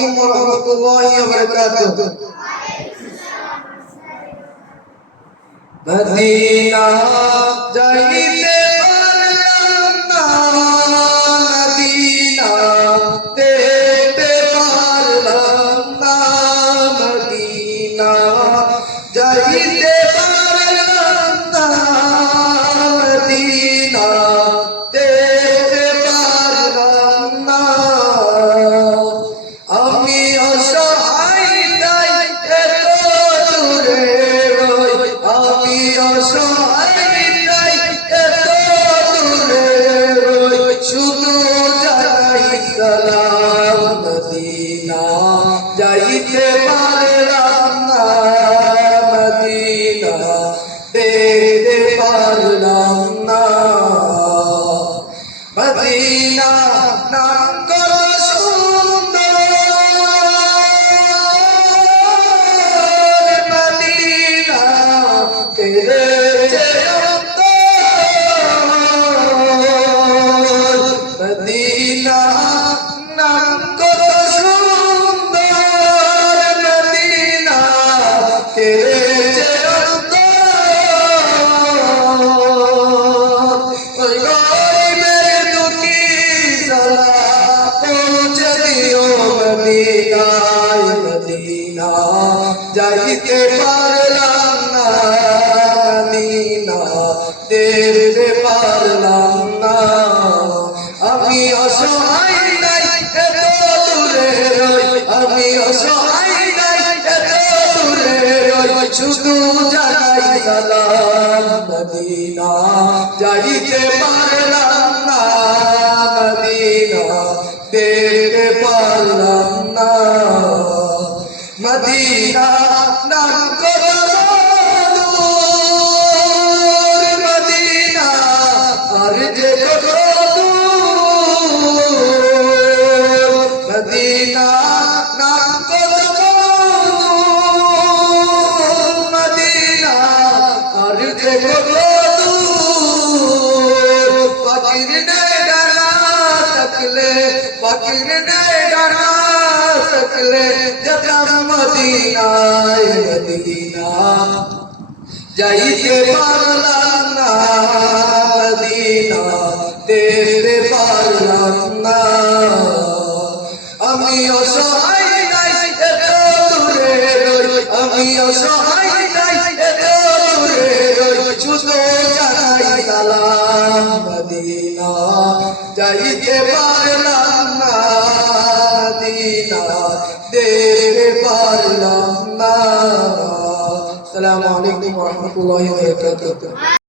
আলাইকুম ওয়া রাহমাতুল্লাহি ওয়া বারাকাতুহু। মদিনা যাইতে পারলাম না, মদিনা দেখতে পারলাম না, মদিনা যাইতে পারলাম না, মদিনা দেখতে পারলাম না। আমি অসহায় তাই এত দূরে রই, আমি অসহায় তাই এত দূরে রই, শুধু জানাই সালাম, মদিনা যাইতে পারলাম না, মদিনা দেখতে পারলাম না। মদিনা নাম কত সুন্দর, মদিনা কেড়েছে অন্তর, মদিনা নাম কত সুন্দর, মদিনা কেড়েছে অন্তর। ওই গরিবের দুঃখী সালাম পৌঁছে দিও মদিনায়, মদিনা যাইতে পারলাম না, মদিনা দেখতে পারলাম না। আমি অসহায় নাই এত দূরে রই, আমি অসহায় নাই এত দূরে রই, শুধু জানাই সালাম, মদিনা যাইতে পারলাম না, মদিনা দেখতে পারলাম না। মদিনা নাম কত দূর, মদিনা আর যে কত দূর, মদিনা নাম কত দূর, মদিনা আর যে কত দূর। ফকির নাই ডানা থাকলে, ফকির নাই ডানা থাকলে যেতাম মদিনায়, মদিনা যাইতে পারলাম না, মদিনা দেখতে পারলাম না। আমি অসহায় নাই এত দূরে রই, আমি অসহায় নাই এত দূরে রই, শুধু জানাই সালাম, মদিনা যাইতে পারলাম না, মদিনা দেখতে পারলাম না। আসসালামু আলাইকুম ওয়া রাহমাতুল্লাহি ওয়া বারাকাতুহু।